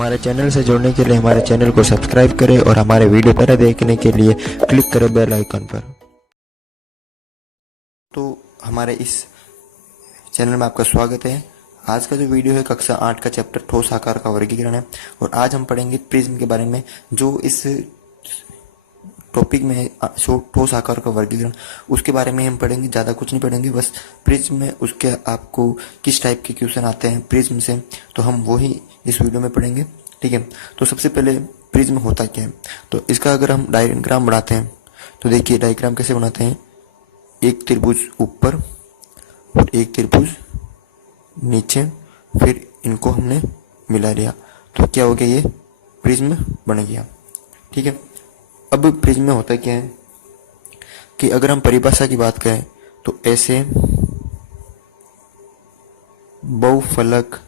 हमारे चैनल से जुड़ने के लिए हमारे चैनल को सब्सक्राइब करें और हमारे वीडियो पर देखने के लिए क्लिक करें बेल आइकन पर। तो हमारे इस चैनल में आपका स्वागत है। आज का जो वीडियो है कक्षा 8 का चैप्टर ठोस आकार का वर्गीकरण है और आज हम पढ़ेंगे प्रिज्म के बारे में, जो इस टॉपिक में है ठोस आकार का वर्गीकरण, उसके बारे में हम पढ़ेंगे। ज़्यादा कुछ नहीं पढ़ेंगे, बस प्रिज्म में उसके आपको किस टाइप के क्वेश्चन आते हैं प्रिज्म से, तो हम वही इस वीडियो में पढ़ेंगे। ठीक है, तो सबसे पहले प्रिज्म होता क्या है, तो इसका अगर हम डायग्राम बनाते हैं तो देखिए डायग्राम कैसे बनाते हैं। एक त्रिभुज ऊपर और एक त्रिभुज नीचे, फिर इनको हमने मिला लिया तो क्या हो गया, ये प्रिज्म बन गया। ठीक है, अब प्रिज्म में होता क्या है कि अगर हम परिभाषा की बात करें तो ऐसे बहुफलक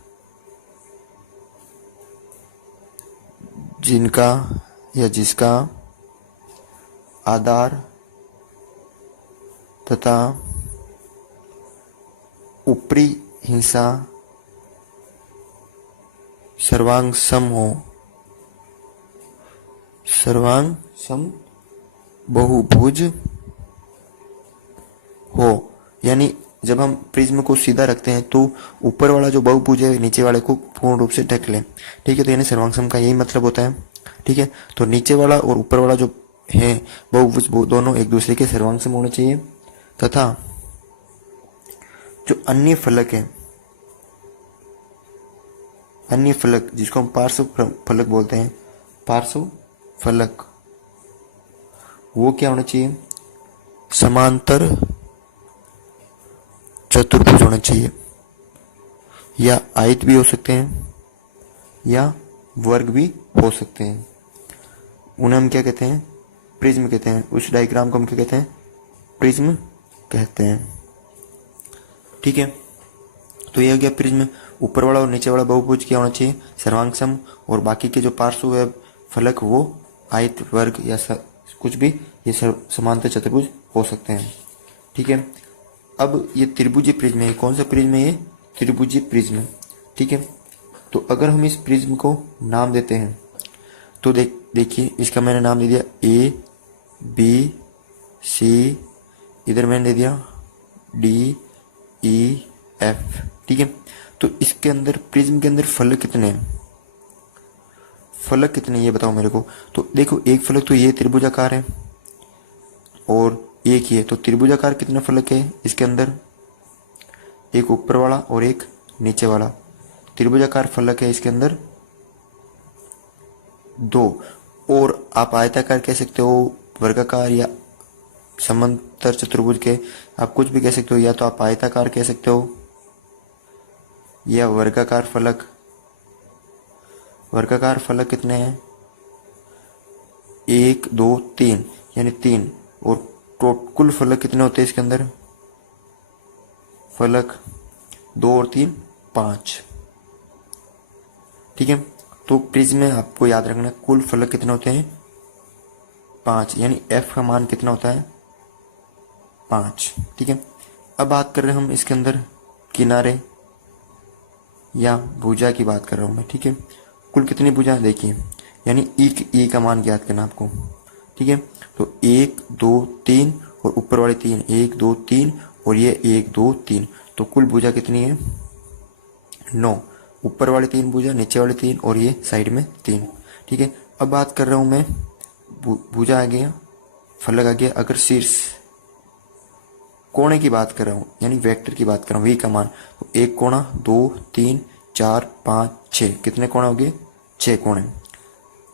जिनका या जिसका आधार तथा ऊपरी हिस्सा सर्वांग सम हो, सर्वांग सम बहुभुज हो। यानी जब हम प्रिज्म को सीधा रखते हैं तो ऊपर वाला जो बहुभुज है नीचे वाले को पूर्ण रूप से ढक ले। ठीक है, तो यानी सर्वांग का यही मतलब होता है। ठीक है, तो नीचे वाला और ऊपर वाला जो है बहुभुज वो दोनों एक दूसरे के सर्वांग सम होने चाहिए, तथा जो अन्य फलक है, अन्य फलक जिसको हम पार्श्व फलक बोलते हैं, पार्श्व फलक, वो क्या होना चाहिए, समांतर चतुर्भुज होना चाहिए, या आयत भी हो सकते हैं या वर्ग भी हो सकते हैं। उन्हें हम क्या कहते हैं, प्रिज्म कहते हैं। उस डायग्राम को हम क्या कहते हैं, प्रिज्म कहते हैं। ठीक है, तो ये हो गया प्रिज्म। ऊपर वाला और नीचे वाला बहुभुज क्या होना चाहिए, सर्वांग सम, और बाकी के जो पार्श्व है फलक वो आयत, वर्ग या कुछ भी, ये समांतर चतुर्भुज हो सकते हैं। ठीक है, अब ये त्रिभुजीय प्रिज्म है। कौन सा प्रिज्म है, ये त्रिभुजीय प्रिज्म। ठीक है, तो अगर हम इस प्रिज्म को नाम देते हैं तो देखिए इसका मैंने नाम दे दिया ए बी सी, इधर मैंने दे दिया डी ई एफ। ठीक है, तो इसके अंदर प्रिज्म के अंदर फलक कितने हैं, फलक कितने ये बताओ मेरे को। तो देखो एक फलक तो ये त्रिभुजाकार है और एक ही है, तो त्रिभुजाकार कितने फलक है इसके अंदर, एक ऊपर वाला और एक नीचे वाला। त्रिभुजाकार फलक है इसके अंदर दो, और आप आयताकार कह सकते हो, वर्गाकार या समांतर चतुर्भुज के आप कुछ भी कह सकते हो, या तो आप आयताकार कह सकते हो या वर्गाकार फलक। वर्गाकार फलक कितने हैं, एक दो तीन, यानी तीन, और कुल फलक कितने होते हैं इसके अंदर, फलक दो और तीन पांच। ठीक है, तो प्रिज्म में आपको याद रखना कुल फलक कितने होते हैं, पांच, यानी एफ का मान कितना होता है, पांच। ठीक है, अब बात कर रहे हैं हम इसके अंदर किनारे या भुजा की बात कर रहा हूं मैं। ठीक है, कुल कितनी भुजा देखिए, यानी ई का मान ज्ञात करना आपको। ठीक है, तो एक दो तीन और ऊपर वाले तीन, एक दो तीन और ये एक दो तीन, तो कुल भुजा कितनी है, 9। ऊपर वाले तीन भुजा, नीचे वाले तीन और ये साइड में तीन। ठीक है, अब बात कर रहा हूं मैं भुजा आ गया, फलक आ गया। अगर शीर्ष कोणे की बात कर रहा हूं, यानी वेक्टर की बात कर रहा हूं, वी का मान, तो एक कोणा, दो तीन चार पांच छह, कितने कोणे हो गए, 6 कोणे।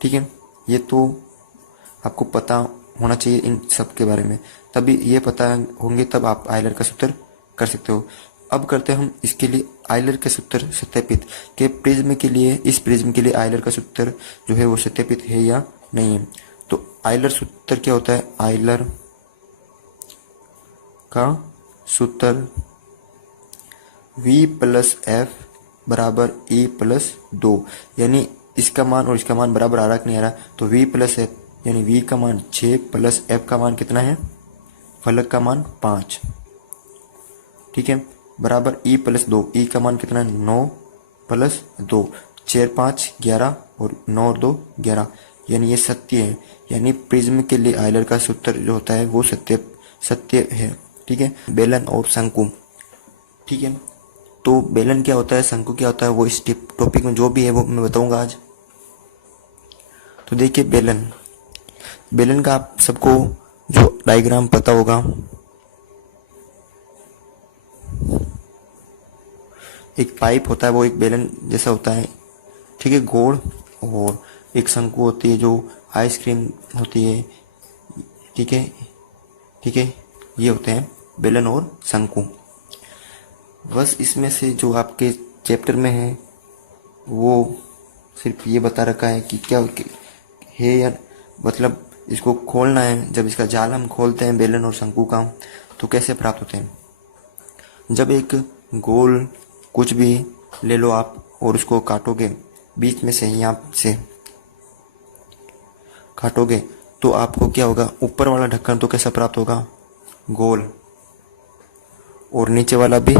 ठीक है, ये तो आपको पता होना चाहिए इन सब के बारे में, तभी ये पता होंगे तब आप आयलर का सूत्र कर सकते हो। अब करते हैं हम इसके लिए आयलर का सूत्र सत्यापित के प्रिज्म के लिए, इस प्रिज्म के लिए आयलर का सूत्र जो है वो सत्यापित है या नहीं है। तो आयलर सूत्र क्या होता है, आयलर का सूत्र v प्लस एफ बराबर ए प्लस 2, यानी इसका मान और इसका मान बराबर आ रहा कि नहीं आ रहा, तो v प्लस एफ यानी v का मान 6 प्लस f का मान कितना है, फलक का मान 5। ठीक है, बराबर e प्लस 2, e का मान कितना है 9 प्लस 2, 4 5 11 और 9 और 2 11, यानी ये सत्य है। यानी प्रिज्म के लिए आयलर का सूत्र जो होता है वो सत्य है। ठीक है, बेलन और शंकु। ठीक है, तो बेलन क्या होता है, शंकु क्या होता है, वो इस टॉपिक में जो भी है वो मैं बताऊंगा आज। तो देखिए बेलन का आप सबको जो डायग्राम पता होगा, एक पाइप होता है वो एक बेलन जैसा होता है। ठीक है, गोल, और एक शंकु होती है जो आइसक्रीम होती है। ठीक है, ठीक है, ये होते हैं बेलन और शंकु। बस इसमें से जो आपके चैप्टर में है वो सिर्फ ये बता रखा है कि क्या है, या मतलब इसको खोलना है। जब इसका जाल हम खोलते हैं बेलन और शंकु का, तो कैसे प्राप्त होते हैं। जब एक गोल कुछ भी ले लो आप और उसको काटोगे, बीच में से यहाँ से काटोगे, तो आपको क्या होगा, ऊपर वाला ढक्कन तो कैसा प्राप्त होगा, गोल, और नीचे वाला भी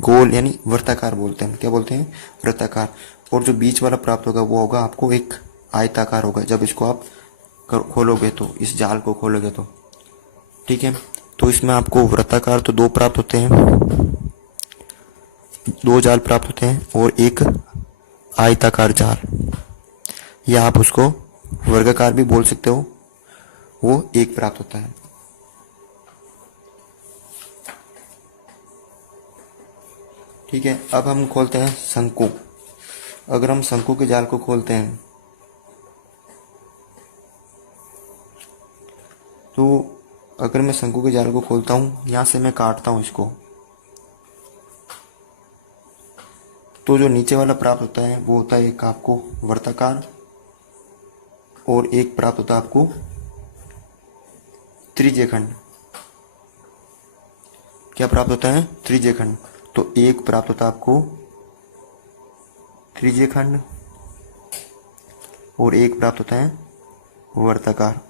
गोल, यानी वृत्ताकार बोलते हैं। क्या बोलते हैं, वृत्ताकार। और जो बीच वाला प्राप्त होगा वो होगा आपको एक आयताकार होगा, जब इसको आप खोलोगे तो, इस जाल को खोलोगे तो। ठीक है, तो इसमें आपको वृत्ताकार तो 2 प्राप्त होते हैं, 2 जाल प्राप्त होते हैं, और एक आयताकार जाल, या आप उसको वर्गाकार भी बोल सकते हो, वो एक प्राप्त होता है। ठीक है, अब हम खोलते हैं शंकु। अगर हम शंकु के जाल को खोलते हैं तो अगर मैं शंकु के जाल को खोलता हूं, यहां से मैं काटता हूं इसको, तो जो नीचे वाला प्राप्त होता है वो होता है एक आपको वृत्ताकार, और एक प्राप्त होता है आपको त्रिज्यखंड। क्या प्राप्त होता है, त्रिज्यखंड। तो एक प्राप्त होता है आपको त्रिज्यखंड, और एक प्राप्त होता है वर्ताकार।